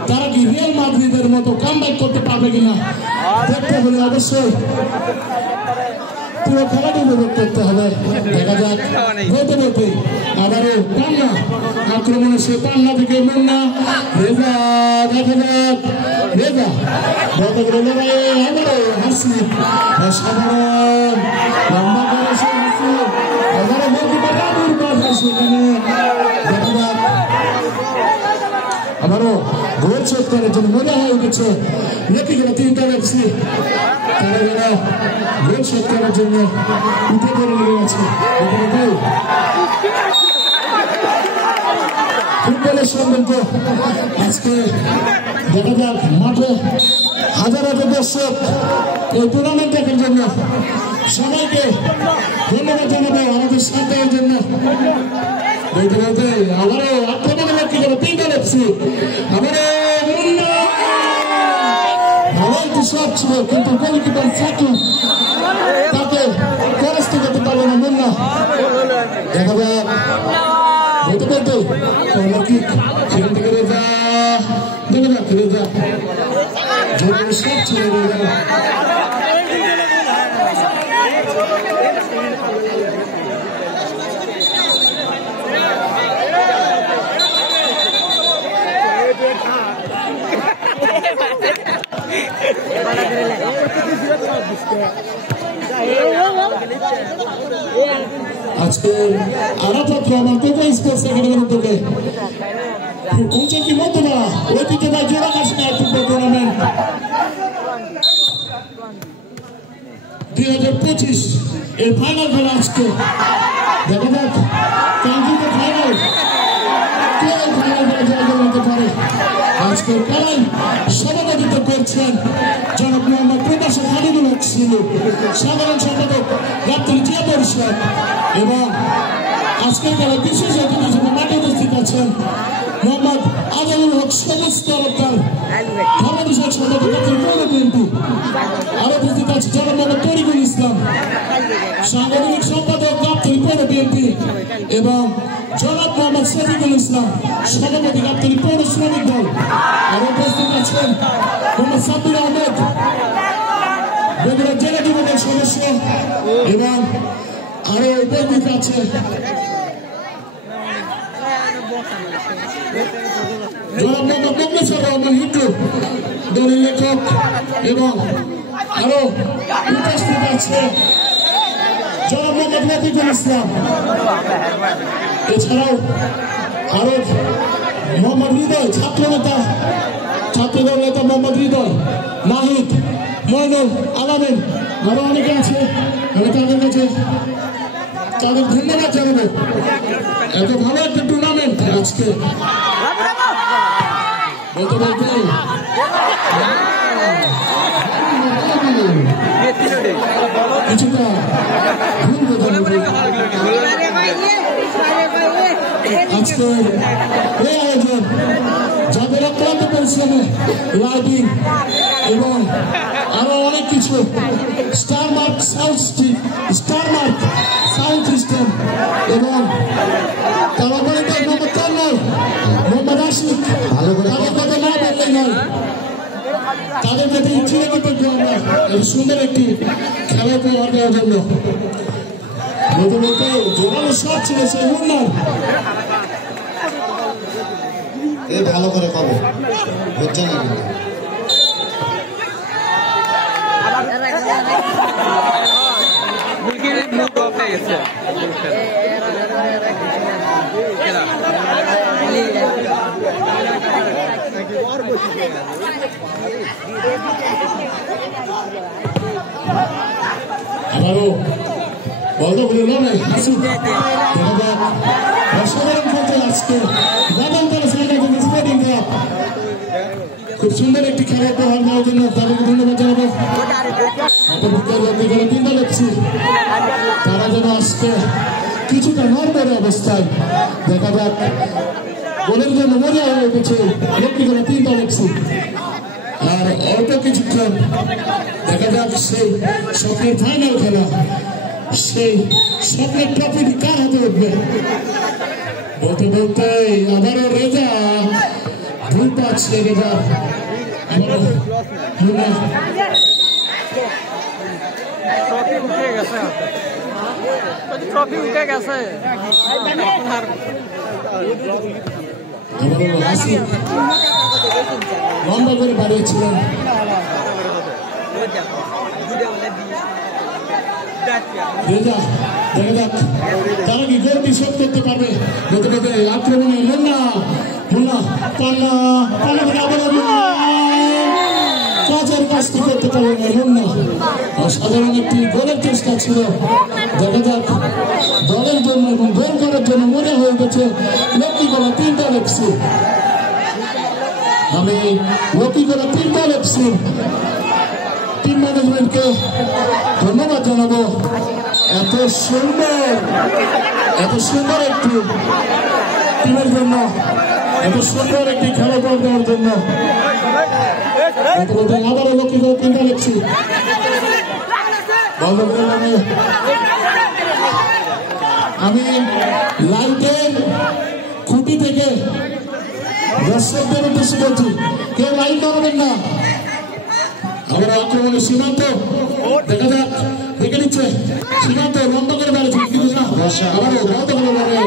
তারা কি রিয়াল মাদ্রিদের মতো কামব্যাক করতে পারবে কিনা দেখতে হলে অবশ্যই পুরো খেলাটি উপভোগ করতে হবে। দেখা যাক। বলতে বলতে আবারও পান্না আক্রমণে সে পান্না থেকে মুন্না রেজা, দেখা যাক রেজা বলতে গেলে আবারও হাসি অসাধারণ লম্বা করে সে হাসি আবারও বলতে পারে দুর্বল হাসি এখানে। দেখা যাক আবারও গোল শোধ করার জন্য মনে হয়ে উঠেছে নাকি গেল তিনটা এফসি তারা যারা গোল শোধ করার জন্য উঠে পড়ে লেগে গেছে। ফুটবলের সম্বন্ধ আজকে দেখা যাক মাঠে হাজার হাজার দর্শক এই টুর্নামেন্ট দেখার জন্য সবাইকে ধন্যবাদ জানাবো আমাদের সাথে দেওয়ার জন্য। বলতে বলতে আবারও আক্রমণে লক্ষ্য করে তিনটা এফসি আবারও ভালোই তো সব ছিল, কিন্তু গোলকিপার সাকিব তাকে পরাস্ত করতে পারবে না মুন্না। দেখা যাক বলতে বলতে সেখান থেকে রেজা, দেখা যাক রেজা সব ছিল রেজা। আজকে আরাফাত রহমান কোকা স্পোর্টস একাডেমির উদ্যোগে উনচল্লিশ মন্তবা ঐতিহ্যবাহী জোড়া কাশ্মীর ফুটবল টুর্নামেন্ট 2025 এর ফাইনাল খেলা আজকে। দেখা যাক কাঙ্ক্ষিত ফাইনাল কে ফাইনাল খেলা জায়গা নিতে পারে। আজকের খেলায় সভাপতিত্ব করছেন জনাব মোহাম্মদ প্রকাশক হাবিবুল হক সিলু, সাধারণ সম্পাদক গাবতলী জিয়া পরিষদ, এবং আজকের খেলায় বিশেষ অতিথি হিসেবে মাঠে উপস্থিত আছেন মোহাম্মদ আজানুল হক সবুজ তরফদার, ধর্ম বিষয়ক সম্পাদক গাবতলী পৌর বিএনপি। আরো উপস্থিত আছে জনাব মোহাম্মদ তরিকুল ইসলাম, সাংগঠনিক সম্পাদক গাবতলী পৌর বিএনপি, এবং জনাব মোহাম্মদ শফিকুল ইসলাম, সভাপতি গাবতলী পৌর শ্রমিক দল। আরো উপস্থিত আছেন মোহাম্মদ সাব্বির আহমেদ, বগুড়া জেলা যুবদল সদস্য, এবং আরো উপস্থিত আছে জনাব মোহাম্মদ মোকলেছর রহমান হিটু, দলের লেখক, এবং আরো উপস্থিত আছে জনাব মোহাম্মদ রফিকুল ইসলাম। এছাড়াও আরো মোহাম্মদ হৃদয়, ছাত্রনেতা, ছাত্রদল নেতা মোহাম্মদ হৃদয়, নাহিদ, মইনুল, আলামিন, আরো অনেকে আছে। আমি তাদের কাছে তাদের ধন্যবাদ জানাবো। এত ভালো একটা টুর্নামেন্ট আজকে বলতে বলতে কিছুটা আজকের এই আয়োজন যাদের অক্লান্ত পরিশ্রমে লাইটিং এবং আরো অনেক কিছু স্টারমার্ক সাউন্ড সিস্টেম এবং তারপরে মোহাম্মদ তন্ময়, মোহাম্মদ আশিক, তাদের কথা না বললেই নয়, তাদের প্রতি চিরকৃতজ্ঞ আমরা এই সুন্দর একটি খেলা উপহার দেওয়ার জন্য। বলতে বলতে জোরালো সব ছিল সেই উন্নয়ন ভালো করে পাবো হচ্ছে না কিন্তু আবারও বলতো বললো নাই হাসু অসাধারণ খেলতে আজকে খুব সুন্দর একটি খেলা উপহার দেওয়ার জন্য তাদেরকে ধন্যবাদ জানাবো। তিনটা দেখছি তারা যেন আজকে কিছুটা নর্মের অবস্থায় দেখা যাক গোলের জন্য মজা হয়ে গেছে। লক্ষ্মীগুলো তিনটা দেখছি আর অল্প কিছুক্ষণ দেখা যাক সেই স্বপ্নের ফাইনাল খেলা, সেই স্বপ্নের ট্রফিটি কার হাতে উঠবে। বলতে বলতে আবারও রেজা ভুল পাচ্ছে। রেজা লম্বা করে বাড়িয়েছিলেন। রেজা দেখা যাক তারা কি গোলটি শোধ করতে পারবে। বলতে বলতে আক্রমণে মুন্না মুন্না পান্না পান্না থেকে আবার কাজের কাজটি করতে পারবে না মুন্না। সাধারণ একটি গোলের চেষ্টা ছিল। দেখা যাক দলের জন্য এবং গোল করার জন্য মনে হয়ে গেছে লক্ষ্মী করা তিনটা লেগছি। আমি লক্ষ্মী করা তিনটা লেগছি। টিম ম্যানেজমেন্টকে ধন্যবাদ জানাবো। এত সুন্দর একটি টিমের জন্য, এত সুন্দর একটি খেলা দেওয়ার জন্য। আবারও লক্ষ্মী করে তিনটা লিখছি। আমি লাইটের খুঁটি থেকে দর্শকদের উদ্দেশ্যে বলছি, কেউ লাইট করবেন না। আবার আক্রমণের সীমান্ত দেখা যাক, দেখে নিচ্ছে সীমান্ত বন্ধ করে দাঁড়িয়েছে কিন্তু না আবারও বন্ধ করে দাঁড়িয়ে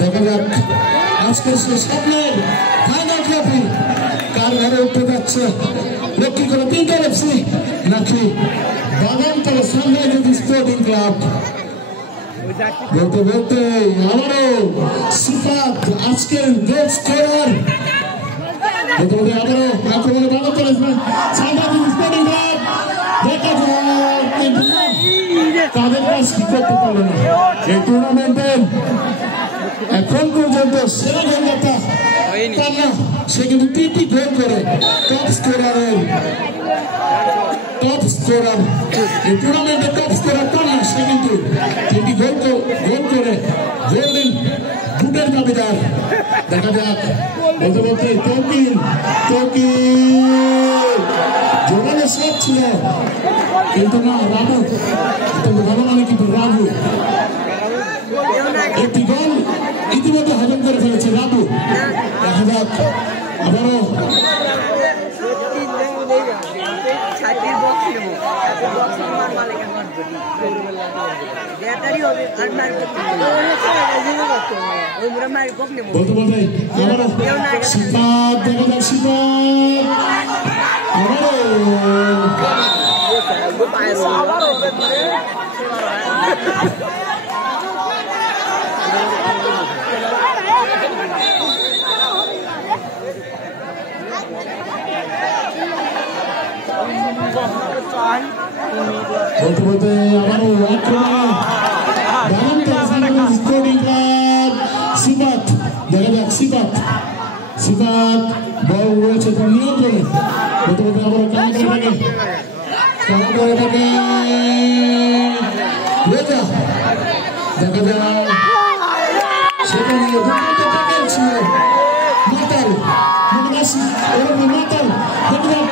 দেখা যাক আজকের সেই স্বপ্নের ফাইনাল ট্রফি কার ঘরে উঠতে যাচ্ছে। লক্ষ্মী করে তিনটা এফসি নাকি বাগানতলা সানরাইজার্স স্পোর্টিং ক্লাব। বলতে বলতে আবারও সিফাত আজকের গোল স্কোরার। বলতে বলতে আবারও আক্রমণে বাগানতলা সানরাইজার্স স্পোর্টিং ক্লাব। দেখা যাক কিন্তু তাদের কাজ কি করতে পারবে না। এই টুর্নামেন্টের এখন পর্যন্ত সেরা গোলদাতা পান্না, সে কিন্তু তিনটি গোল করে টপ স্কোরার। এই টুর্নামেন্টের টপ স্কোরার পান্না, সে কিন্তু তিনটি গোল করে গোল্ডেন বুটের দাবিদার। দেখা যাক বলতে বলতে তৌকিন জোরালো শট ছিল কিন্তু না রাবু, কিন্তু ভালো মানে কিন্তু রাবু একটি গোল ইতিমধ্যে হজম করে ফেলেছে রাবু। দেখা যাক আবারও বলতে বলতে আবারও সিফাত, দেখা যাক সিফাত আবারও বলতে বলতে আবারও স্পোর্টিং ক্লাব সিফাত। দেখা যাক সিফাত বল রয়েছে তার নিয়ন্ত্রণে। বলতে বলতে আবারও কামা করে থাকে রেজা। দেখা যায় সেখানে ছিল মাতাল মাতাল। দেখা যাক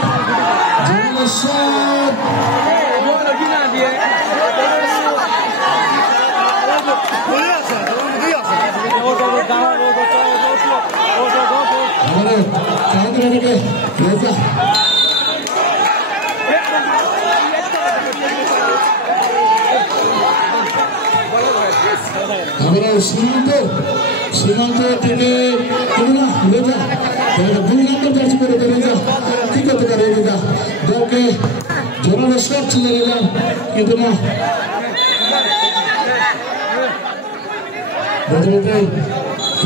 আমরা সীমান্ত থেকে রেজা 2 নম্বর জার্সি করে রেজা কি করতে পারে রেজা দলকে জোরালো শট ছিল রেজা কিন্তু না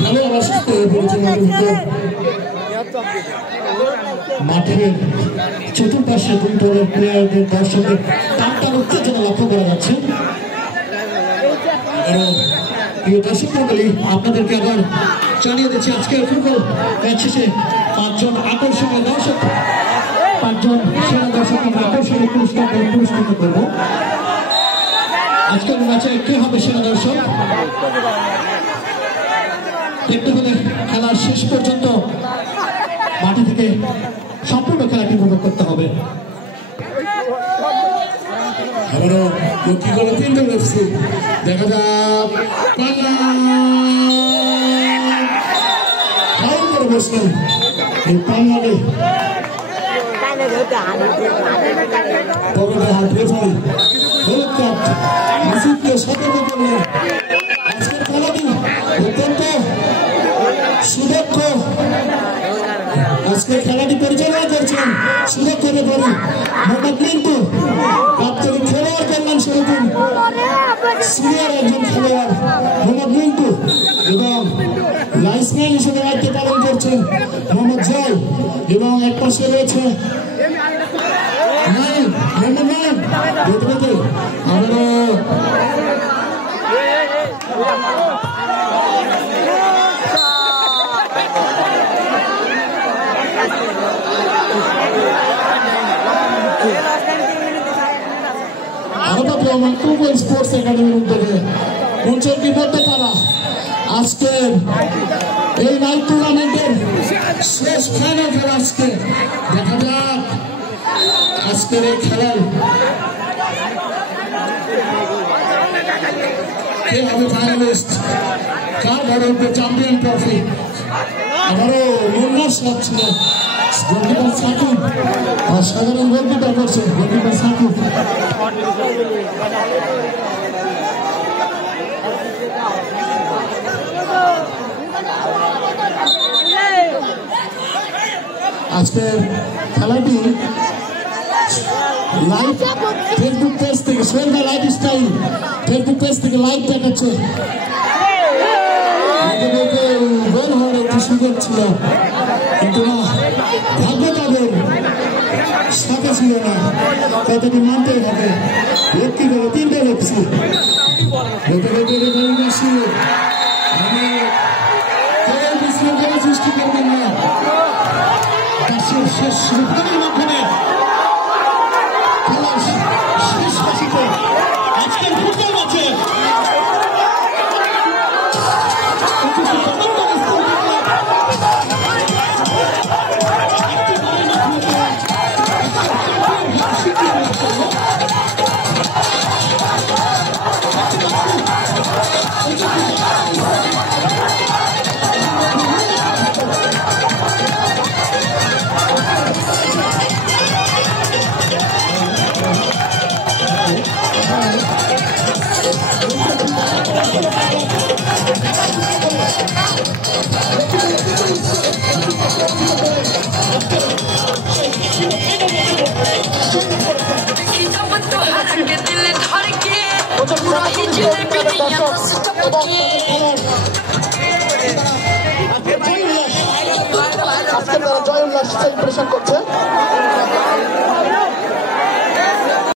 খেলোয়াড় অসুস্থ হয়ে পড়েছে মাঠের চতুর্পাশে 2 দলের প্লেয়ারদের দর্শকদের টানটান উত্তেজনা লক্ষ্য করা যাচ্ছে। প্রিয় দর্শক মন্ডলী, আপনাদেরকে আবার জানিয়ে দিচ্ছি আজকের ফুটবল ম্যাচ শেষে 5 জন আকর্ষণীয় দর্শক 5 জন সেরা দর্শক আমরা আকর্ষণীয় পুরস্কার পুরস্কৃত করব। আজকের ম্যাচে কে হবে সেরা দর্শক দেখতে হলে খেলার শেষ পর্যন্ত মাঠে থেকে সম্পূর্ণ খেলাটি উপভোগ করতে হবে। আবারও লক্ষ্মী করে 3 দল এফসি দেখা যাক ফাউল করে বসলেন এই পাল্লারে পকেটে হাত রেফারি হলুদ কার্ড মুসিদকে সতর্ক করলেন। আজকের খেলাটি অত্যন্ত সুদক্ষ আজকে খেলাটি পরিচালনা করছেন সুদক্ষ রেফারি মোহাম্মদ মিন্টু প্রাপ্তরি খেলোয়াড় কল্যাণ সমিতির সিনিয়র একজন খেলোয়াড় মোহাম্মদ মিন্টু এবং লাইসম্যান হিসেবে দায়িত্ব পালন করছেন মোহাম্মদ জয় এবং এক পাশে রয়েছে স্পোর্টস একাডেমির উদ্যোগে অঞ্চলটি মধ্যপাড়া আজকের এই নাইট টুর্নামেন্টের শেষ ফাইনাল খেলা আজকে দেখা যাক আজকের এই খেলার কে হবে ফাইনালিস্ট কার বড় হবে চ্যাম্পিয়ন ট্রফি। আবারও মুন্নার শট ছিল গোলকিপার সাকিব অসাধারণ গোলকিপার করছে গোলকিপার সাকিব। আজকের খেলাটি লাইভ ফেসবুক পেজ থেকে Sohel life style Facebook page থেকে লাইভ দেখাচ্ছে। গোল হওয়ার একটি সুযোগ ছিল কিন্তু না ভাগ্য তাদের সাথে ছিল না কতটি মানতেই হবে একটি করে 3 দল এফসি সৃষ্টি করবেন না শেষ রূপের মাধ্যমে খেলার শেষ হাসিতে আজকের ফুটবল ম্যাচে জয় উল্লাস সেলিব্রেশন করছে।